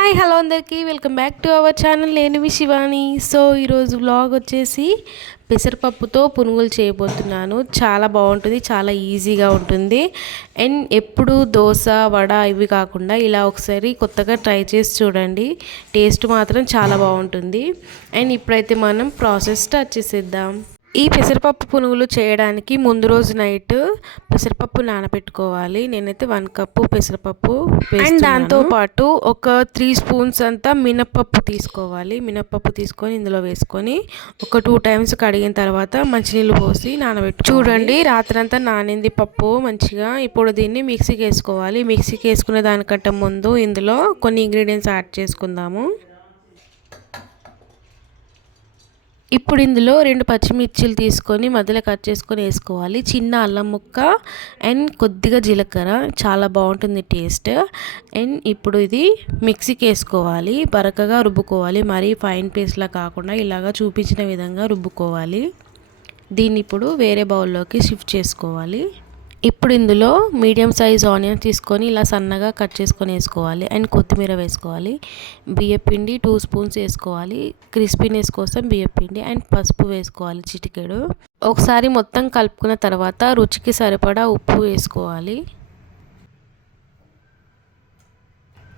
Hi hello అందరికీ. Welcome back to our channel. నేను Shivani. So ఈరోజు వ్లాగ్ వచ్చేసి పెసరపప్పుతో పునుగులు చేయబోతున్నాను. చాలా బాగుంటుంది చాలా ఈజీగా ఉంటుంది. అండ్ ఎప్పుడు దోశ వడ ఇవి కాకుండా ఇలా ఒకసారి కొత్తగా ట్రై చేసి చూడండి. టేస్ట్ మాత్రం చాలా బాగుంటుంది. అండ్ ఇప్పుడైతే మనం ప్రాసెస్ స్టార్ట్ చేసేద్దాం. ఈ పెసరపప్పు పునుగులు చేయడానికి ముందు రోజు నైట్ పెసరపప్పు నానబెట్టుకోవాలి. నేనైతే వన్ కప్పు పెసరపప్పు అండ్ దాంతో పాటు ఒక త్రీ స్పూన్స్ అంతా మినప్పప్పు తీసుకోవాలి. మినప్పప్పు తీసుకొని ఇందులో వేసుకొని ఒక టూ టైమ్స్ కడిగిన తర్వాత మంచినీళ్ళు పోసి నానబెట్టు చూడండి రాత్రంతా నానింది పప్పు మంచిగా. ఇప్పుడు దీన్ని మిక్సీకి వేసుకోవాలి. మిక్సీకి వేసుకునే దానికంటే ముందు ఇందులో కొన్ని ఇంగ్రీడియంట్స్ యాడ్ చేసుకుందాము. ఇప్పుడు ఇందులో రెండు పచ్చిమిర్చిలు తీసుకొని మధ్యలో కట్ చేసుకొని వేసుకోవాలి. చిన్న అల్లం ముక్క అండ్ కొద్దిగా జీలకర్ర. చాలా బాగుంటుంది టేస్ట్. అండ్ ఇప్పుడు ఇది మిక్సీకి వేసుకోవాలి. బరకగా రుబ్బుకోవాలి. మరీ ఫైన్ పేస్ట్లా కాకుండా ఇలాగా చూపించిన విధంగా రుబ్బుకోవాలి. దీన్ని ఇప్పుడు వేరే బౌల్లోకి షిఫ్ట్ చేసుకోవాలి. ఇప్పుడు ఇందులో మీడియం సైజ్ ఆనియన్ తీసుకొని ఇలా సన్నగా కట్ చేసుకొని వేసుకోవాలి. అండ్ కొత్తిమీర వేసుకోవాలి. బియ్యపిండి టూ స్పూన్స్ వేసుకోవాలి. క్రిస్పీనెస్ కోసం బియ్యపిండి అండ్ పసుపు వేసుకోవాలి చిటికెడు. ఒకసారి మొత్తం కలుపుకున్న తర్వాత రుచికి సరిపడా ఉప్పు వేసుకోవాలి.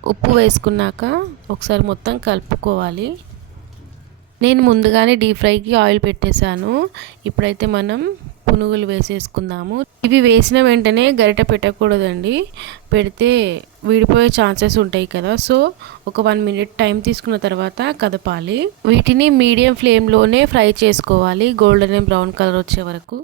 ఉప్పు వేసుకున్నాక ఒకసారి మొత్తం కలుపుకోవాలి. నేను ముందుగానే డీప్ ఫ్రైకి ఆయిల్ పెట్టేశాను. ఇప్పుడైతే మనం పునుగులు వేసేసుకుందాము. ఇవి వేసిన వెంటనే గరిట పెట్టకూడదండి. పెడితే విడిపోయే ఛాన్సెస్ ఉంటాయి కదా. సో ఒక వన్ మినిట్ టైం తీసుకున్న తర్వాత కదపాలి. వీటిని మీడియం ఫ్లేమ్లోనే ఫ్రై చేసుకోవాలి. గోల్డెన్ బ్రౌన్ కలర్ వచ్చే వరకు.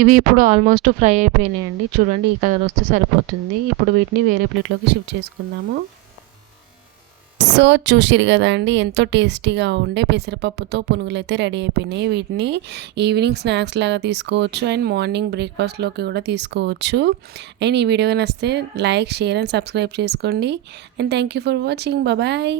ఇవి ఇప్పుడు ఆల్మోస్ట్ ఫ్రై అయిపోయినాయండి. చూడండి ఈ కలర్ వస్తే సరిపోతుంది. ఇప్పుడు వీటిని వేరే ప్లేట్లోకి షిఫ్ట్ చేసుకుందాము. సో చూసిరు కదా అండి ఎంతో టేస్టీగా ఉండే పెసరపప్పుతో పునుగులు అయితే రెడీ అయిపోయినాయి. వీటిని ఈవినింగ్ స్నాక్స్ లాగా తీసుకోవచ్చు అండ్ మార్నింగ్ బ్రేక్ఫాస్ట్లోకి కూడా తీసుకోవచ్చు. అండ్ ఈ వీడియో నచ్చితే లైక్ షేర్ అండ్ సబ్స్క్రైబ్ చేసుకోండి. And thank you for watching. Bye.